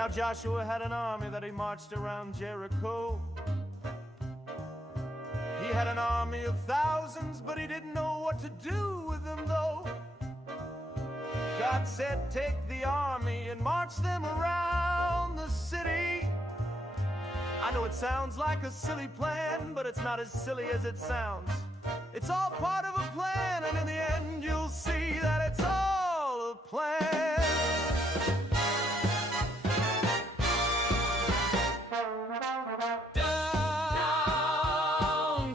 Now Joshua had an army that he marched around Jericho. He had an army of thousands, but he didn't know what to do with them though. God said, take the army and march them around the city. I know it sounds like a silly plan, but it's not as silly as it sounds. It's all part of a plan, and in the end you'll see that it's all a plan. Down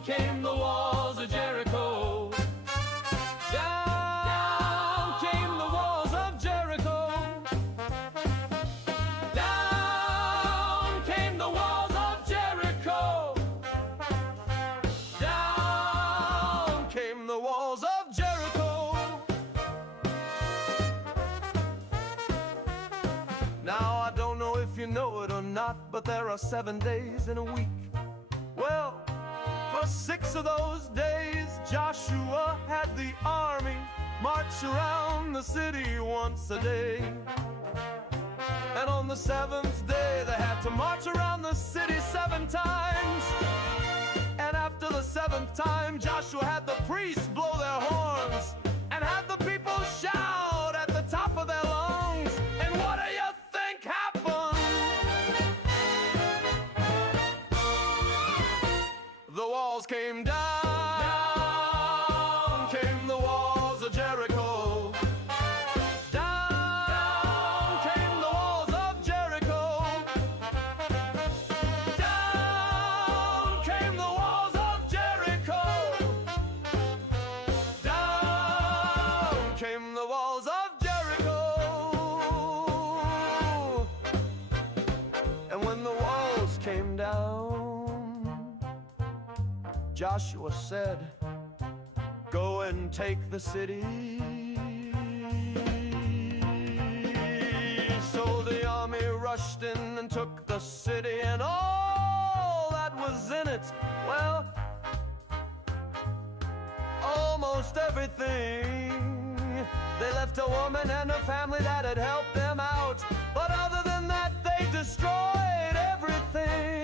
came the walls of Jericho. Down came the walls of Jericho. Down came the walls of Jericho. Down came the walls of Jericho. Now I don't know if you know it or not, but there are 7 days in a week. Well, for 6 of those days, Joshua had the army march around the city once a day. And on the 7th day, they had to march around the city 7 times. And after the 7th time, Joshua had the priests blow their horns and had the people shout at the top of their lungs. And what do you think happened? The walls came down. Down came the walls of Jericho. Down came the walls of Jericho. Down came the walls of Jericho. Down came the walls of Jericho. And when the walls came down, Joshua said, go and take the city. So the army rushed in and took the city and all that was in it. Well, almost everything. They left a woman and a family that had helped them out, but other than that, they destroyed everything.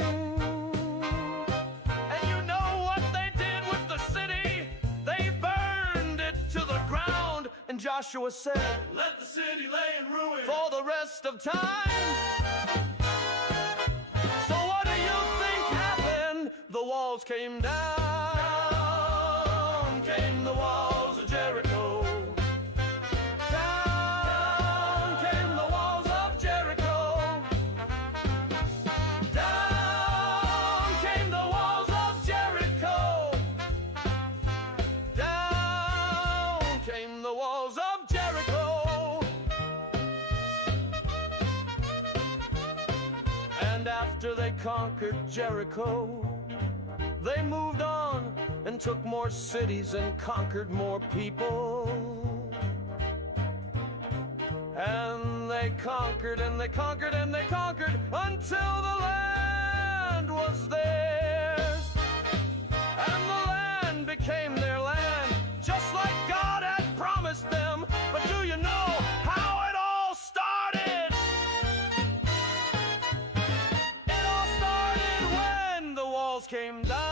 And Joshua said, let the city lay in ruin for the rest of time. So what do you think happened? The walls came down. Came the walls of Jericho. Down came the walls of Jericho. Down came the walls of Jericho. Down came the walls of Jericho. And after they conquered Jericho, they moved on and took more cities and conquered more people. And they conquered and they conquered and they conquered until the land was theirs. And the land became their land, just like God had promised them. But do you know how it all started? It all started when the walls came down.